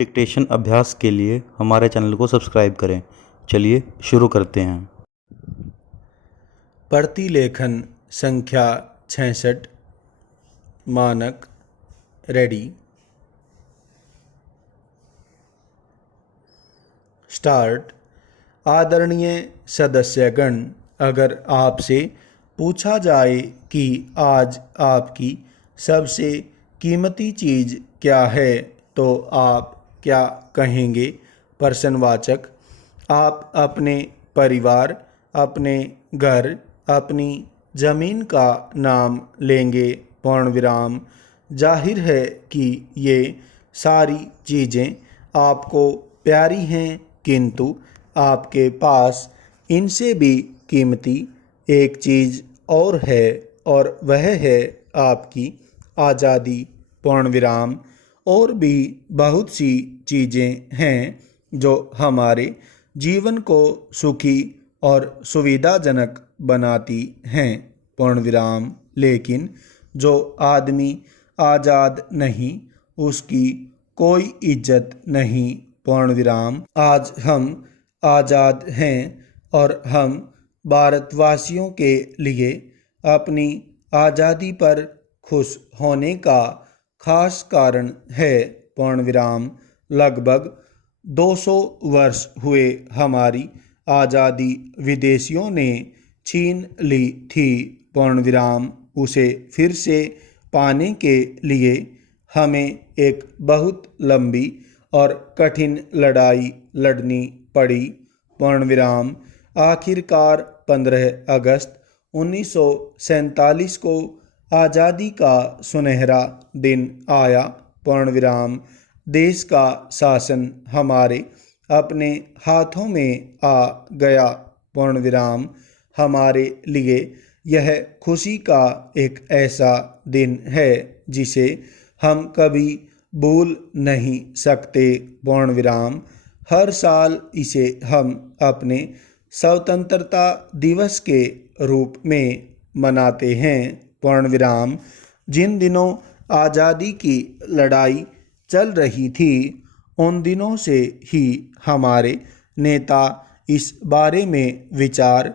Dictation अभ्यास के लिए हमारे चैनल को सब्सक्राइब करें। चलिए शुरू करते हैं। प्रतिलेखन संख्या 66। मानक रेडी। स्टार्ट। आदरणीय सदस्यगण, अगर आपसे पूछा जाए कि आज आपकी सबसे कीमती चीज़ क्या है तो आप क्या कहेंगे? प्रश्नवाचक। आप अपने परिवार, अपने घर, अपनी ज़मीन का नाम लेंगे। पूर्ण विराम। जाहिर है कि ये सारी चीज़ें आपको प्यारी हैं, किंतु आपके पास इनसे भी कीमती एक चीज़ और है, और वह है आपकी आज़ादी। पूर्ण विराम। और भी बहुत सी चीज़ें हैं जो हमारे जीवन को सुखी और सुविधाजनक बनाती हैं। पूर्ण विराम। लेकिन जो आदमी आज़ाद नहीं, उसकी कोई इज्जत नहीं। पूर्ण विराम। आज हम आज़ाद हैं और हम भारतवासियों के लिए अपनी आज़ादी पर खुश होने का खास कारण है। पूर्ण विराम। लगभग 200 वर्ष हुए हमारी आज़ादी विदेशियों ने छीन ली थी। पूर्ण विराम। उसे फिर से पाने के लिए हमें एक बहुत लंबी और कठिन लड़ाई लड़नी पड़ी। पूर्ण विराम। आखिरकार 15 अगस्त 1947 को आज़ादी का सुनहरा दिन आया। पूर्ण विराम। देश का शासन हमारे अपने हाथों में आ गया। पूर्ण विराम। हमारे लिए यह खुशी का एक ऐसा दिन है जिसे हम कभी भूल नहीं सकते। पूर्ण विराम। हर साल इसे हम अपने स्वतंत्रता दिवस के रूप में मनाते हैं। पूर्ण विराम। जिन दिनों आज़ादी की लड़ाई चल रही थी, उन दिनों से ही हमारे नेता इस बारे में विचार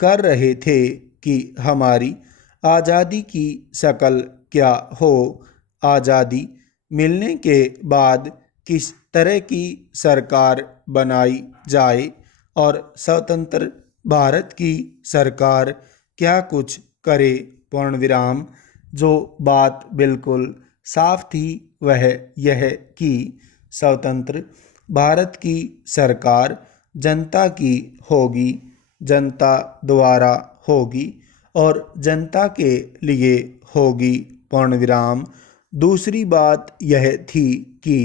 कर रहे थे कि हमारी आज़ादी की शक्ल क्या हो, आज़ादी मिलने के बाद किस तरह की सरकार बनाई जाए और स्वतंत्र भारत की सरकार क्या कुछ करे। पूर्ण विराम। जो बात बिल्कुल साफ थी वह यह कि स्वतंत्र भारत की सरकार जनता की होगी, जनता द्वारा होगी और जनता के लिए होगी। पूर्ण विराम। दूसरी बात यह थी कि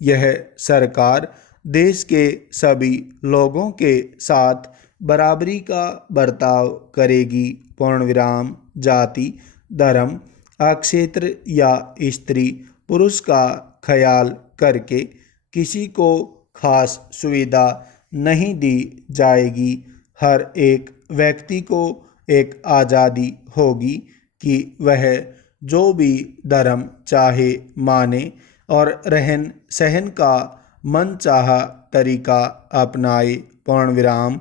यह सरकार देश के सभी लोगों के साथ बराबरी का बर्ताव करेगी। पूर्ण विराम। जाति, धर्म, क्षेत्र या स्त्री पुरुष का ख्याल करके किसी को खास सुविधा नहीं दी जाएगी। हर एक व्यक्ति को एक आज़ादी होगी कि वह जो भी धर्म चाहे माने और रहन सहन का मनचाहा तरीका अपनाए। पूर्ण विराम।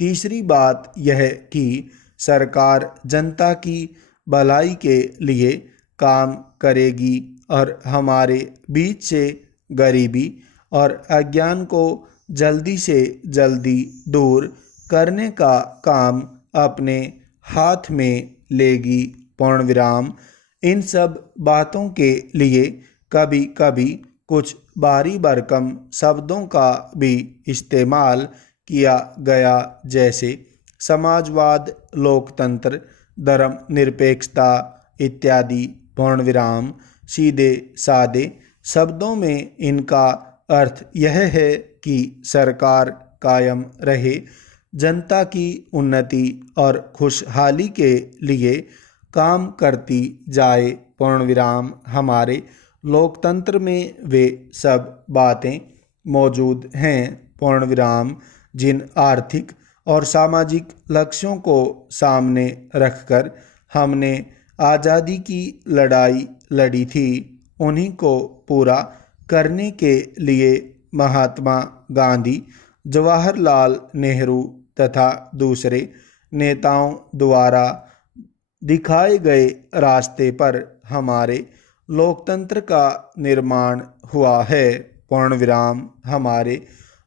तीसरी बात यह कि सरकार जनता की भलाई के लिए काम करेगी और हमारे बीच से गरीबी और अज्ञान को जल्दी से जल्दी दूर करने का काम अपने हाथ में लेगी। पूर्ण विराम। इन सब बातों के लिए कभी कभी कुछ भारी भरकम शब्दों का भी इस्तेमाल किया गया, जैसे समाजवाद, लोकतंत्र, धर्मनिरपेक्षता इत्यादि। पूर्ण विराम। सीधे सादे शब्दों में इनका अर्थ यह है कि सरकार कायम रहे, जनता की उन्नति और खुशहाली के लिए काम करती जाए। पूर्ण विराम। हमारे लोकतंत्र में वे सब बातें मौजूद हैं। पूर्ण विराम। जिन आर्थिक और सामाजिक लक्ष्यों को सामने रखकर हमने आज़ादी की लड़ाई लड़ी थी, उन्हीं को पूरा करने के लिए महात्मा गांधी, जवाहरलाल नेहरू तथा दूसरे नेताओं द्वारा दिखाए गए रास्ते पर हमारे लोकतंत्र का निर्माण हुआ है। पूर्ण विराम। हमारे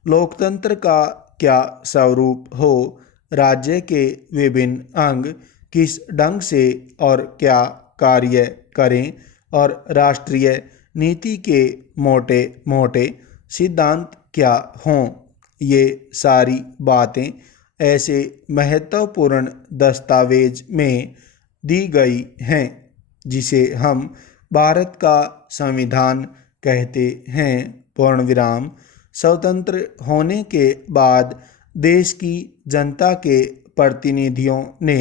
लोकतंत्र का क्या स्वरूप हो, राज्य के विभिन्न अंग किस ढंग से और क्या कार्य करें और राष्ट्रीय नीति के मोटे मोटे सिद्धांत क्या हों, ये सारी बातें ऐसे महत्वपूर्ण दस्तावेज में दी गई हैं जिसे हम भारत का संविधान कहते हैं। पूर्ण विराम। स्वतंत्र होने के बाद देश की जनता के प्रतिनिधियों ने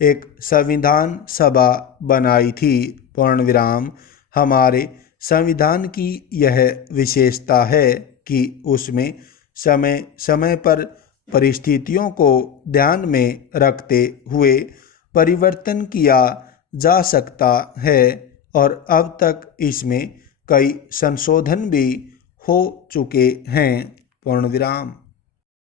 एक संविधान सभा बनाई थी। पूर्ण विराम। हमारे संविधान की यह विशेषता है कि उसमें समय समय पर परिस्थितियों को ध्यान में रखते हुए परिवर्तन किया जा सकता है और अब तक इसमें कई संशोधन भी हो चुके हैं। पूर्ण विराम।